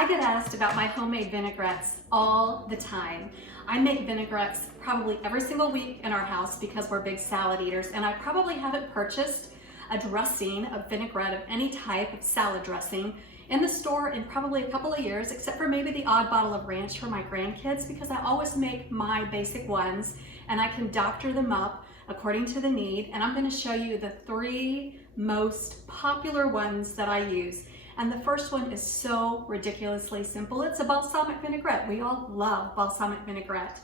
I get asked about my homemade vinaigrettes all the time. I make vinaigrettes probably every single week in our house because we're big salad eaters, and I probably haven't purchased a dressing of vinaigrette of any type of salad dressing in the store in probably a couple of years, except for maybe the odd bottle of ranch for my grandkids, because I always make my basic ones and I can doctor them up according to the need. And I'm going to show you the 3 most popular ones that I use. And the first one is so ridiculously simple. It's a balsamic vinaigrette. We all love balsamic vinaigrette.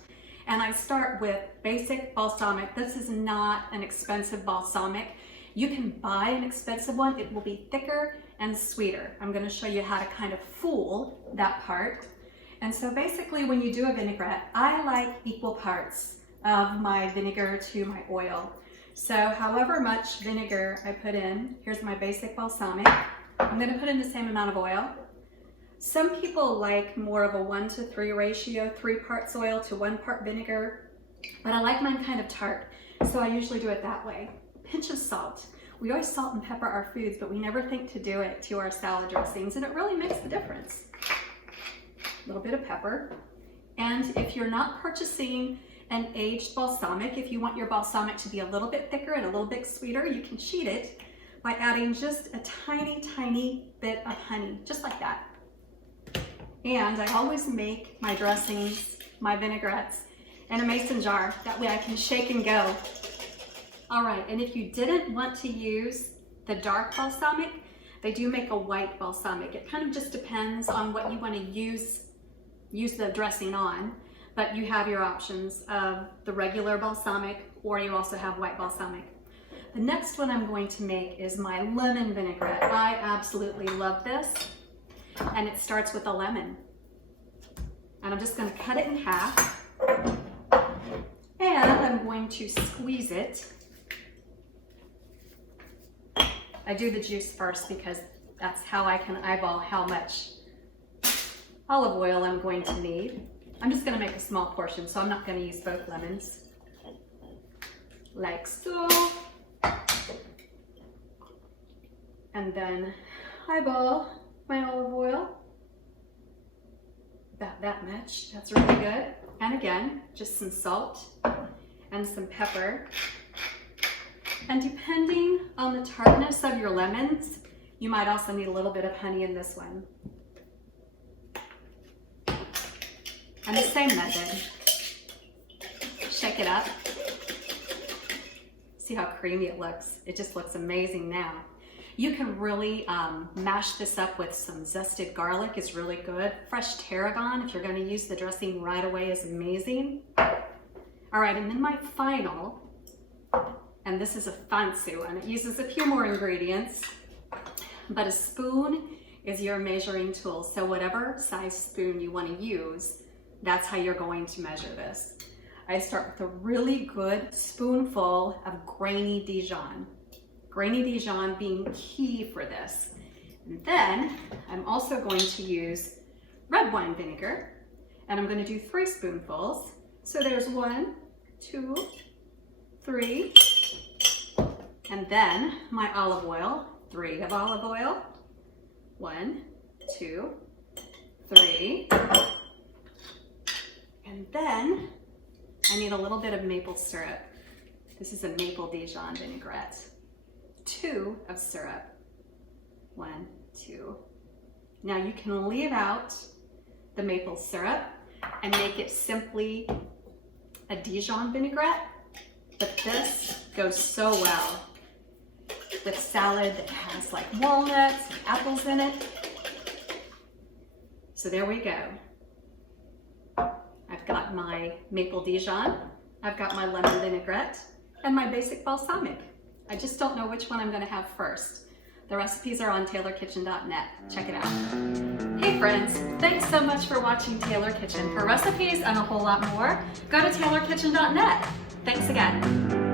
And I start with basic balsamic. This is not an expensive balsamic. You can buy an expensive one. It will be thicker and sweeter. I'm going to show you how to kind of fool that part. And so basically when you do a vinaigrette, I like equal parts of my vinegar to my oil. So however much vinegar I put in, here's my basic balsamic. I'm going to put in the same amount of oil. Some people like more of a 1-to-3 ratio, 3 parts oil to 1 part vinegar, but I like mine kind of tart, so I usually do it that way. Pinch of salt. We always salt and pepper our foods, but we never think to do it to our salad dressings, and it really makes the difference. A little bit of pepper. And if you're not purchasing an aged balsamic, if you want your balsamic to be a little bit thicker and a little bit sweeter, you can cheat it by adding just a tiny, tiny bit of honey, just like that. And I always make my dressings, my vinaigrettes, in a mason jar. That way I can shake and go. All right, and if you didn't want to use the dark balsamic, they do make a white balsamic. It kind of just depends on what you want to use the dressing on, but you have your options of the regular balsamic, or you also have white balsamic. The next one I'm going to make is my lemon vinaigrette. I absolutely love this, and it starts with a lemon. And I'm just going to cut it in half, and I'm going to squeeze it. I do the juice first because that's how I can eyeball how much olive oil I'm going to need. I'm just going to make a small portion, so I'm not going to use both lemons. Like so. And then eyeball my olive oil. About that much. That's really good. And again, just some salt and some pepper. And depending on the tartness of your lemons, you might also need a little bit of honey in this one. And the same method. Shake it up. See how creamy it looks? It just looks amazing now. You can really mash this up with some zested garlic. It's really good. Fresh tarragon, if you're going to use the dressing right away, is amazing. All right, and then my final, and this is a fancy one. It uses a few more ingredients, but a spoon is your measuring tool. So whatever size spoon you want to use, that's how you're going to measure this. I start with a really good spoonful of grainy Dijon. Grainy Dijon being key for this. And then I'm also going to use red wine vinegar, and I'm going to do 3 spoonfuls. So there's 1, 2, 3, and then my olive oil, 3 of olive oil. 1, 2, 3. And then I need a little bit of maple syrup. This is a maple Dijon vinaigrette. 2 of syrup. 1, 2. Now you can leave out the maple syrup and make it simply a Dijon vinaigrette, but this goes so well with salad that has like walnuts and apples in it. So there we go. I've got my maple Dijon, I've got my lemon vinaigrette, and my basic balsamic. I just don't know which one I'm going to have first. The recipes are on taylorkitchen.net. Check it out. Hey friends, thanks so much for watching Taylor Kitchen. For recipes and a whole lot more, go to taylorkitchen.net. Thanks again.